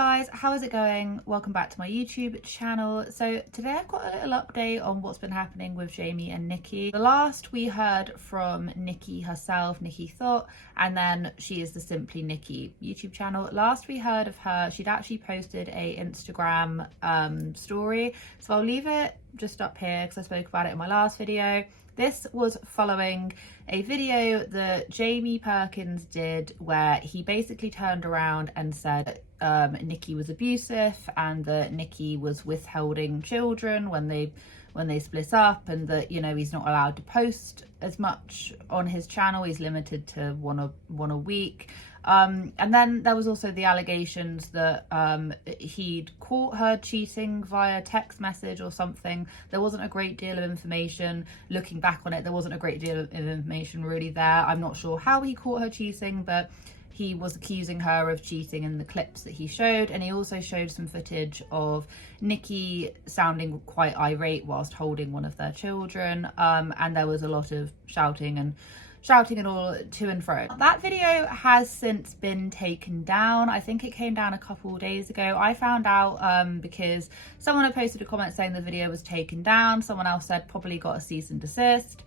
guys, how is it going? Welcome back to my YouTube channel. So today I've got a little update on what's been happening with Jamie and Nikki. The last we heard from Nikki herself, Nikki Thot, and then she is the Simply Nikki YouTube channel. Last we heard of her, she'd actually posted a Instagram story. So I'll leave it just up here because I spoke about it in my last video. This was following a video that Jamie Perkins did where he basically turned around and said Nikki was abusive and that Nikki was withholding children when they split up, and that, you know, he's not allowed to post as much on his channel. He's limited to one a week. And then there was also the allegations that he'd caught her cheating via text message or something. There wasn't a great deal of information. Looking back on it, there wasn't a great deal of information really there. I'm not sure how he caught her cheating, but he was accusing her of cheating in the clips that he showed. And he also showed some footage of Nikki sounding quite irate whilst holding one of their children. And there was a lot of shouting and all to and fro. That video has since been taken down. I think it came down a couple of days ago. I found out because someone had posted a comment saying the video was taken down. Someone else said probably got a cease and desist.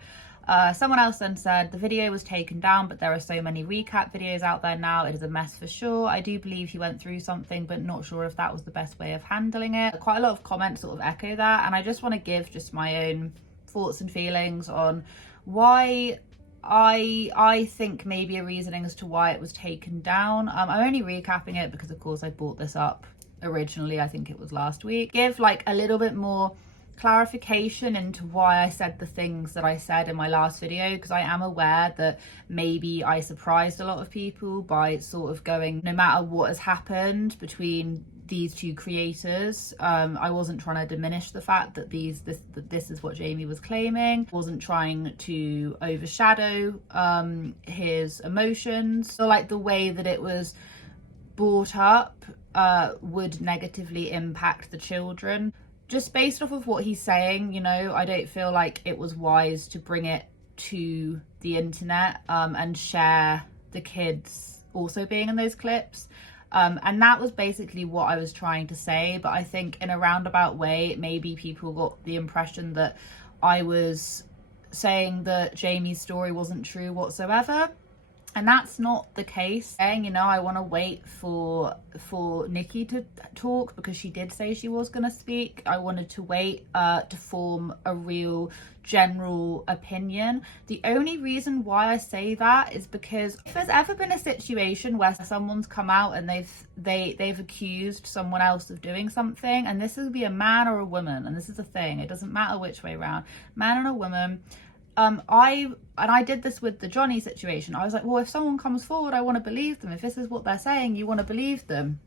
Someone else then said the video was taken down, but there are so many recap videos out there now, it is a mess for sure. I do believe he went through something, but not sure if that was the best way of handling it. Quite a lot of comments sort of echo that, and I just want to give just my own thoughts and feelings on why I think maybe a reasoning as to why it was taken down. I'm only recapping it because of course I brought this up originally, I think it was last week. Give like a little bit more clarification into why I said the things that I said in my last video, because I am aware that maybe I surprised a lot of people by sort of going, no matter what has happened between these two creators, I wasn't trying to diminish the fact that this is what Jamie was claiming. Wasn't trying to overshadow his emotions. So like the way that it was brought up would negatively impact the children. Just based off of what he's saying, you know, I don't feel like it was wise to bring it to the internet and share the kids also being in those clips. And that was basically what I was trying to say. But I think in a roundabout way, maybe people got the impression that I was saying that Jamie's story wasn't true whatsoever. And that's not the case. Saying, you know, I want to wait for Nikki to talk because she did say she was going to speak. I wanted to wait to form a real general opinion. The only reason why I say that is because if there's ever been a situation where someone's come out and they've accused someone else of doing something, and this would be a man or a woman, and this is the thing, it doesn't matter which way around, man or a woman. I did this with the Johnny situation. I was like, well, if someone comes forward, I want to believe them. If this is what they're saying, you want to believe them.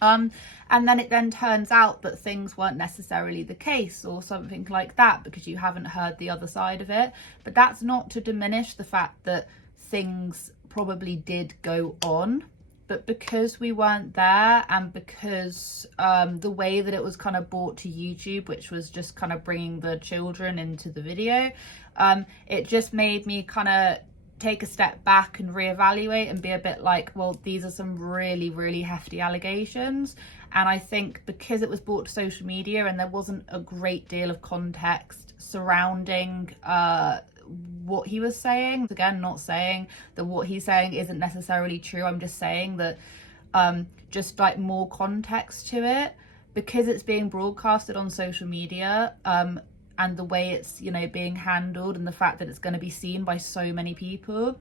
And then it then turns out that things weren't necessarily the case or something like that because you haven't heard the other side of it. But that's not to diminish the fact that things probably did go on. But because we weren't there, and because the way that it was kind of brought to YouTube, which was just kind of bringing the children into the video, it just made me kind of take a step back and reevaluate and be a bit like, well, these are some really, really hefty allegations. And I think because it was brought to social media and there wasn't a great deal of context surrounding what he was saying, again, not saying that what he's saying isn't necessarily true, I'm just saying that just like more context to it, because it's being broadcasted on social media, and the way it's, you know, being handled, and the fact that it's going to be seen by so many people,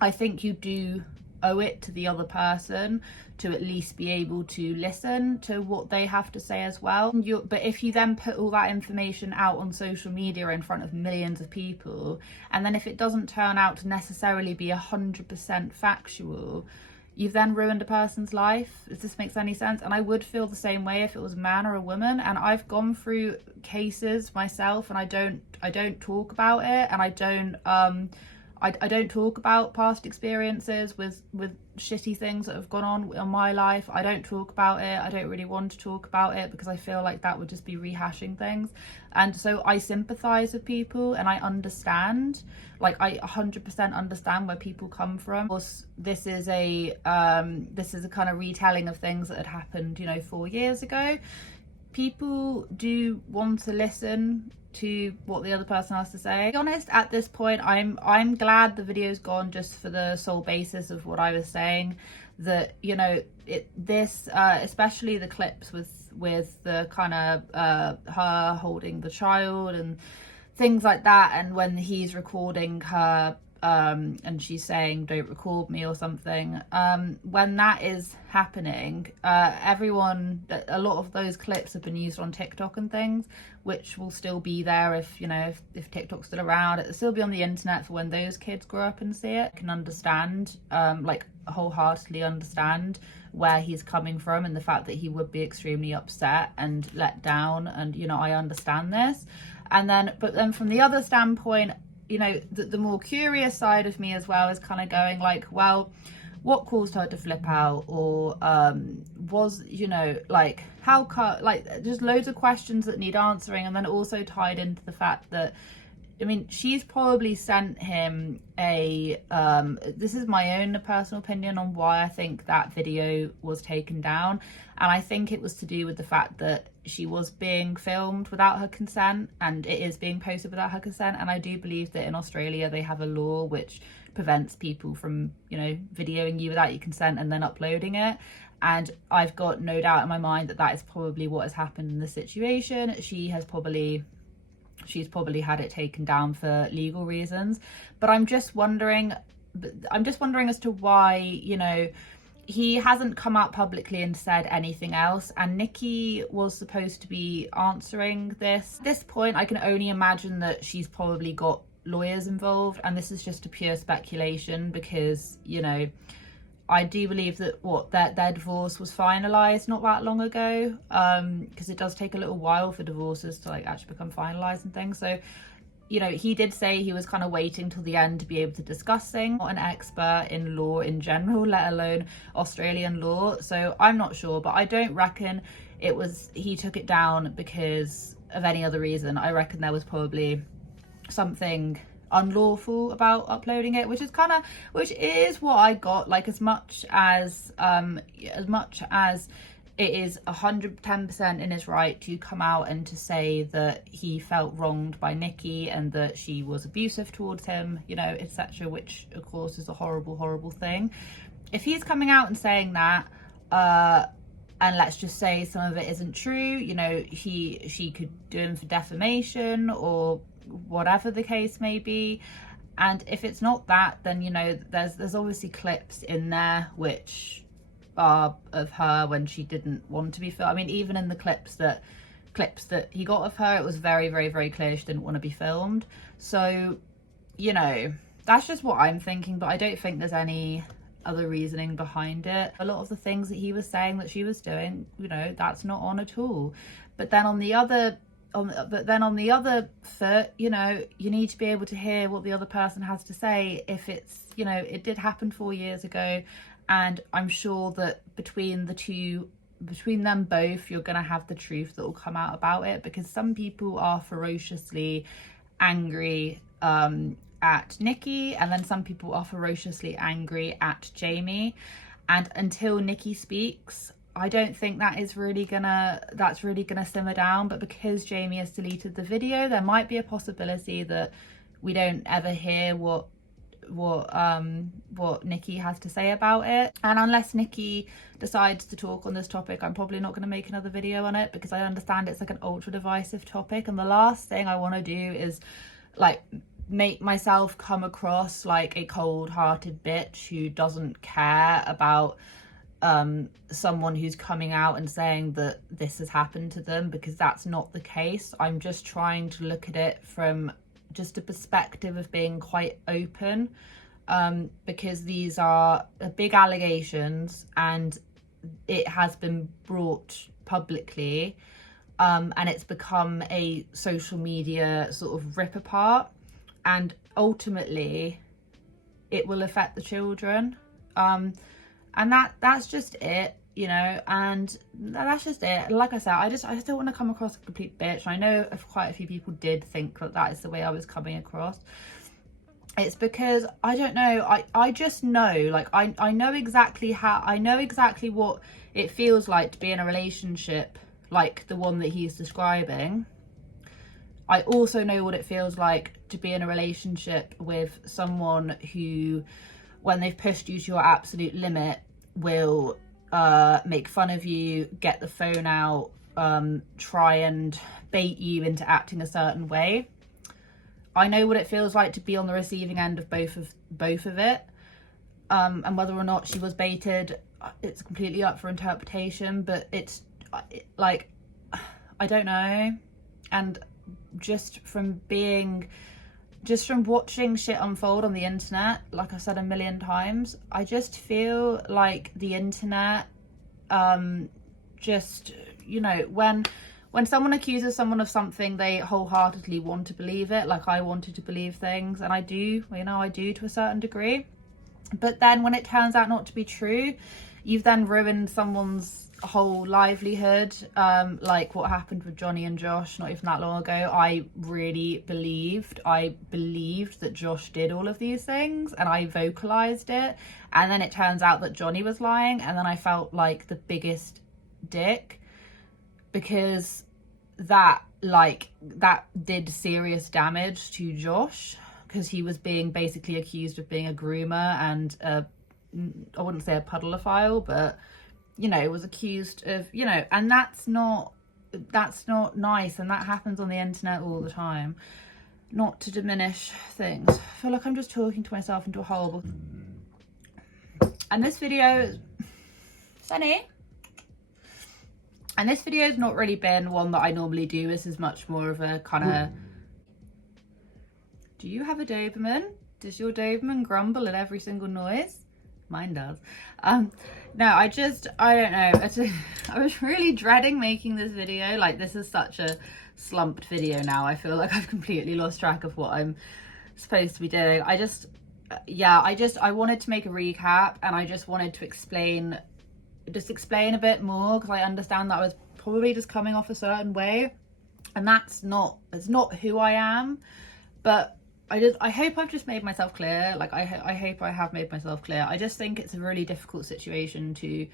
I think you do owe it to the other person to at least be able to listen to what they have to say as well. But if you then put all that information out on social media in front of millions of people, and then if it doesn't turn out to necessarily be 100% factual, you've then ruined a person's life. If this makes any sense. And I would feel the same way if it was a man or a woman. And I've gone through cases myself, and I don't talk about it, and I don't talk about past experiences with shitty things that have gone on in my life. I don't talk about it. I don't really want to talk about it because I feel like that would just be rehashing things. And so I sympathize with people, and I understand, like I 100% understand where people come from. Of course, this is a kind of retelling of things that had happened, you know, 4 years ago. People do want to listen to what the other person has to say. To be honest, at this point, I'm glad the video's gone, just for the sole basis of what I was saying, that, you know, especially the clips with the kind of her holding the child and things like that, and when he's recording her and she's saying don't record me or something, when that is happening, a lot of those clips have been used on TikTok and things, which will still be there if, you know, if TikTok's still around. It'll still be on the internet for when those kids grow up and see it. I can understand, like wholeheartedly understand where he's coming from, and the fact that he would be extremely upset and let down, and, you know, I understand this. But then from the other standpoint, you know, the more curious side of me as well is kind of going like, well, what caused her to flip out? Or was, you know, like like just loads of questions that need answering. And then also tied into the fact that, I mean, she's probably sent him this is my own personal opinion on why I think that video was taken down. And I think it was to do with the fact that she was being filmed without her consent, and it is being posted without her consent. And I do believe that in Australia they have a law which prevents people from, you know, videoing you without your consent and then uploading it. And I've got no doubt in my mind that that is probably what has happened in this situation. She's probably had it taken down for legal reasons. But I'm just wondering as to why, you know, he hasn't come out publicly and said anything else, and Nikki was supposed to be answering this. At this point, I can only imagine that she's probably got lawyers involved, and this is just a pure speculation because, you know, I do believe that their divorce was finalised not that long ago, because it does take a little while for divorces to like actually become finalised and things. So, you know, he did say he was kind of waiting till the end to be able to discuss things. Not an expert in law in general, let alone Australian law. So I'm not sure, but I don't reckon he took it down because of any other reason. I reckon there was probably something unlawful about uploading it, which is what I got. Like, as much as it is 110% in his right to come out and to say that he felt wronged by Nikki and that she was abusive towards him, you know, etc., which of course is a horrible thing. If he's coming out and saying that, and let's just say some of it isn't true, you know, she could do him for defamation or whatever the case may be. And if it's not that, then, you know, there's obviously clips in there which are of her when she didn't want to be filmed. I mean, even in the clips that he got of her, it was very clear she didn't want to be filmed. So, you know, that's just what I'm thinking, but I don't think there's any other reasoning behind it. A lot of the things that he was saying that she was doing, you know, that's not on at all. But then on the other foot, you know, you need to be able to hear what the other person has to say. If it's, you know, it did happen 4 years ago, and I'm sure that between them both, you're gonna have the truth that will come out about it, because some people are ferociously angry at Nikki, and then some people are ferociously angry at Jamie. And until Nikki speaks, I don't think that's really gonna simmer down. But because Jamie has deleted the video, there might be a possibility that we don't ever hear what Nikki has to say about it. And unless Nikki decides to talk on this topic, I'm probably not going to make another video on it, because I understand it's like an ultra divisive topic, and the last thing I want to do is like make myself come across like a cold-hearted bitch who doesn't care about someone who's coming out and saying that this has happened to them, because that's not the case. I'm just trying to look at it from just a perspective of being quite open, because these are big allegations and it has been brought publicly, and it's become a social media sort of rip apart. And ultimately, it will affect the children. And that's just it, you know, and that's just it. Like I said, I just don't want to come across a complete bitch. I know quite a few people did think that is the way I was coming across. It's because I don't know, I just know, like I know exactly what it feels like to be in a relationship like the one that he's describing. I also know what it feels like to be in a relationship with someone who, when they've pushed you to your absolute limit, will make fun of you, get the phone out, try and bait you into acting a certain way. I know what it feels like to be on the receiving end of both of it. And whether or not she was baited, it's completely up for interpretation, but it's like, I don't know. And just from watching shit unfold on the internet, like I said a million times, I just feel like the internet, just, you know, when someone accuses someone of something, they wholeheartedly want to believe it. Like I wanted to believe things, and I do, you know, I do to a certain degree. But then when it turns out not to be true, you've then ruined someone's whole livelihood. Like what happened with Johnny and Josh not even that long ago. I believed that Josh did all of these things, and I vocalized it, and then it turns out that Johnny was lying, and then I felt like the biggest dick, because that did serious damage to Josh, because he was being basically accused of being a groomer and I wouldn't say a puddleophile, but, you know, was accused of, you know, and that's not nice, and that happens on the internet all the time. Not to diminish things, I feel like I'm just talking to myself into a hole. And this video, Sunny. And this video has not really been one that I normally do. This is much more of a kind of... Do you have a Doberman? Does your Doberman grumble at every single noise? Mine does. No, I don't know. I was really dreading making this video. Like, this is such a slumped video now. I feel like I've completely lost track of what I'm supposed to be doing. I wanted to make a recap, and I just wanted to explain a bit more, because I understand that I was probably just coming off a certain way, and it's not who I am. But I hope I've just made myself clear. Like I hope I have made myself clear. I just think it's a really difficult situation to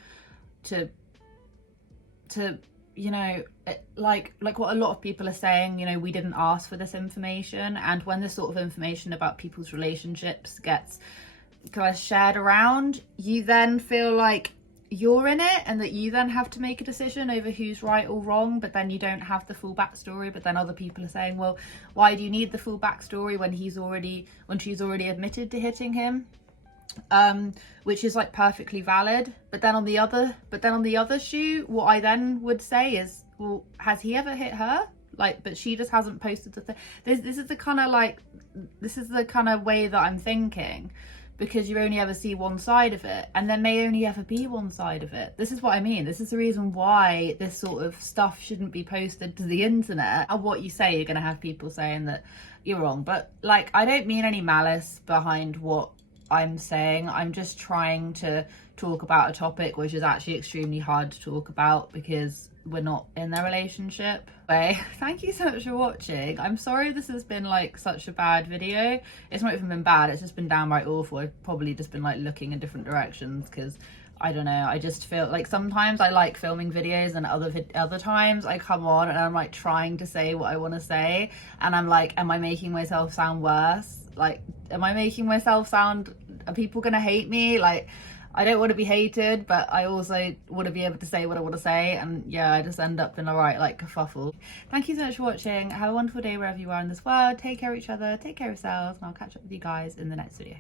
you know, like what a lot of people are saying, you know, we didn't ask for this information. And when this sort of information about people's relationships gets kind of shared around, you then feel like you're in it, and that you then have to make a decision over who's right or wrong, but then you don't have the full backstory. But then other people are saying, well, why do you need the full backstory when she's already admitted to hitting him? Which is like perfectly valid. But then on the other shoe, what I then would say is, well, has he ever hit her? Like, but she just hasn't posted the thing. This is the kind of way that I'm thinking, because you only ever see one side of it, and there may only ever be one side of it. This is what I mean. This is the reason why this sort of stuff shouldn't be posted to the internet. And what you say, you're going to have people saying that you're wrong. But, like, I don't mean any malice behind what I'm saying. I'm just trying to talk about a topic which is actually extremely hard to talk about, because we're not in their relationship. Anyway, thank you so much for watching. I'm sorry this has been like such a bad video. It's not even been bad, it's just been downright awful. I've probably just been like looking in different directions, because I don't know, I just feel like sometimes I like filming videos, and other times I come on and I'm like trying to say what I want to say, and I'm like, am I making myself sound worse? Like, am I making myself sound, are people gonna hate me? Like, I don't want to be hated, but I also want to be able to say what I want to say. And yeah, I just end up in a right like kerfuffle. Thank you so much for watching. Have a wonderful day wherever you are in this world. Take care of each other, take care of yourselves, and I'll catch up with you guys in the next video.